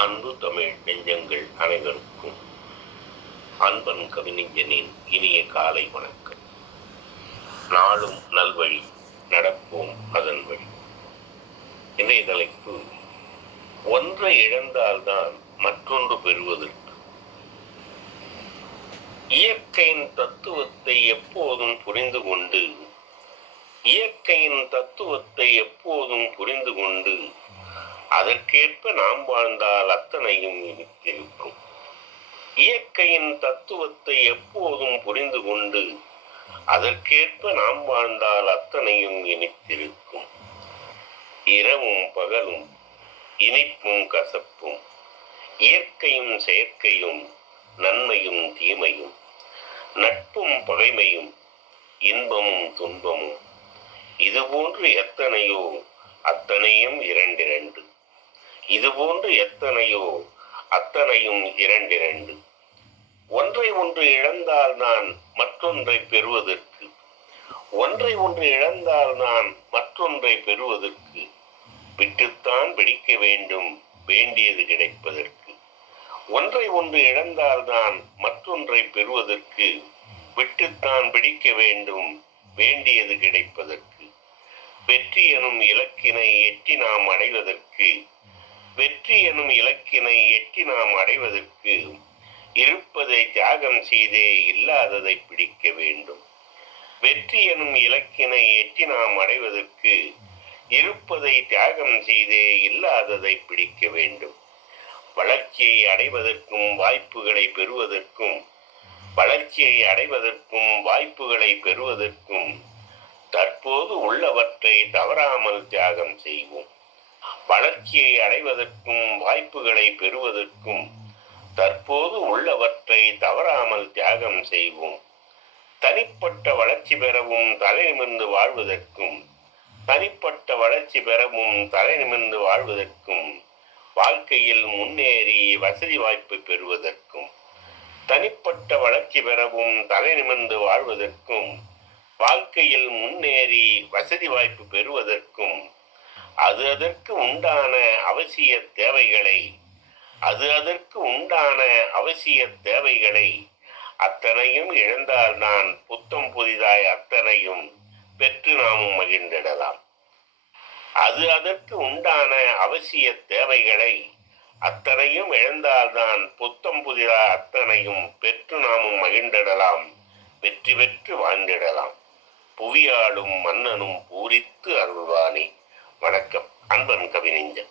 அன்பு தமிழ் நெஞ்சங்கள் அனைவருக்கும் அன்பன் கவிஞனின் இனிய காலை வணக்கம். நாளும் நல்வழி நடப்போம் அதன் வழி. இன்றைய தலைப்பு ஒன்றை இழந்தால்தான் மற்றொன்று பெறுவதற்கு. இயற்கையின் தத்துவத்தை எப்போதும் புரிந்து கொண்டு இயற்கையின் தத்துவத்தை எப்போதும் புரிந்து கொண்டு அதற்கேற்ப நாம் வாழ்ந்தால் அத்தனையும் இனித்திருக்கும் இயற்கையின் தத்துவத்தை எப்போதும் புரிந்து கொண்டு அதற்கேற்ப நாம் வாழ்ந்தால் அத்தனையும் இனித்திருக்கும் இரவும் பகலும் இனிப்பும் கசப்பும் இயற்கையும் செயற்கையும் நன்மையும் தீமையும் நட்பும் பகைமையும் இன்பமும் துன்பமும் இதுபோன்று எத்தனையோ அத்தனையும் இரண்டிரண்டு. இதுபோன்று எத்தனையோ அத்தனையும் இரண்டிரண்டு. ஒன்றை ஒன்று இழந்தால் நான் மற்றொன்றை பெறுவதற்கு. ஒன்றை ஒன்று இழந்தால் நான் மற்றொன்றை பெறுவதற்கு. விட்டுத்தான் பிடிக்க வேண்டும் வேண்டியது கிடைப்பதற்கு. ஒன்றை ஒன்று இழந்தால் தான் மற்றொன்றை பெறுவதற்கு. விட்டுத்தான் பிடிக்க வேண்டும் வேண்டியது கிடைப்பதற்கு. வெற்றி எனும் இலக்கினை எட்டி நாம் அடைவதற்கு வெற்றி எனும் இலக்கினை எட்டி நாம் அடைவதற்கு இருப்பதை தியாகம் செய்தே இல்லாததை பிடிக்க வேண்டும். வெற்றி எனும் இலக்கினை எட்டி நாம் அடைவதற்கு இருப்பதை தியாகம் செய்தே இல்லாததை பிடிக்க வேண்டும். வளர்ச்சியை அடைவதற்கும் வாய்ப்புகளை பெறுவதற்கும் வளர்ச்சியை அடைவதற்கும் வாய்ப்புகளை பெறுவதற்கும் தற்போது உள்ளவற்றை தவறாமல் தியாகம் செய்வோம். வளர்ச்சியை அடைவதற்கும் வாய்ப்புகளை பெறுவதற்கும் தற்போது உள்ளவற்றை தவறாமல் தியாகம் செய்வோம். தனிப்பட்ட வளர்ச்சி பெறவும் தலை நிமிர்ந்து வாழ்வதற்கும் தனிப்பட்ட வளர்ச்சி பெறவும் தலை நிமிர்ந்து வாழ்வதற்கும் வாழ்க்கையில் முன்னேறி வசதி வாய்ப்பு பெறுவதற்கும் தனிப்பட்ட வளர்ச்சி பெறவும் தலை நிமிர்ந்து வாழ்வதற்கும் வாழ்க்கையில் முன்னேறி வசதி வாய்ப்பு பெறுவதற்கும் அது அதற்கு உண்டான அவசிய தேவைகளை அது அதற்கு உண்டான அவசிய தேவைகளை அத்தனையும் இழந்தால் நான் புத்தம் புதிதாய் அத்தனையும் பெற்று நாமும் மகிழ்ந்திடலாம். அது அதற்கு உண்டான அவசிய தேவைகளை அத்தனையும் இழந்தால்தான் புத்தம் புதிதா அத்தனையும் பெற்று நாமும் மகிழ்ந்திடலாம் வெற்றி பெற்று வாழ்ந்திடலாம். புவியாளும் மன்னனும் பூரித்து அருள்வானே. வணக்கம். அன்பன் கவிஞன்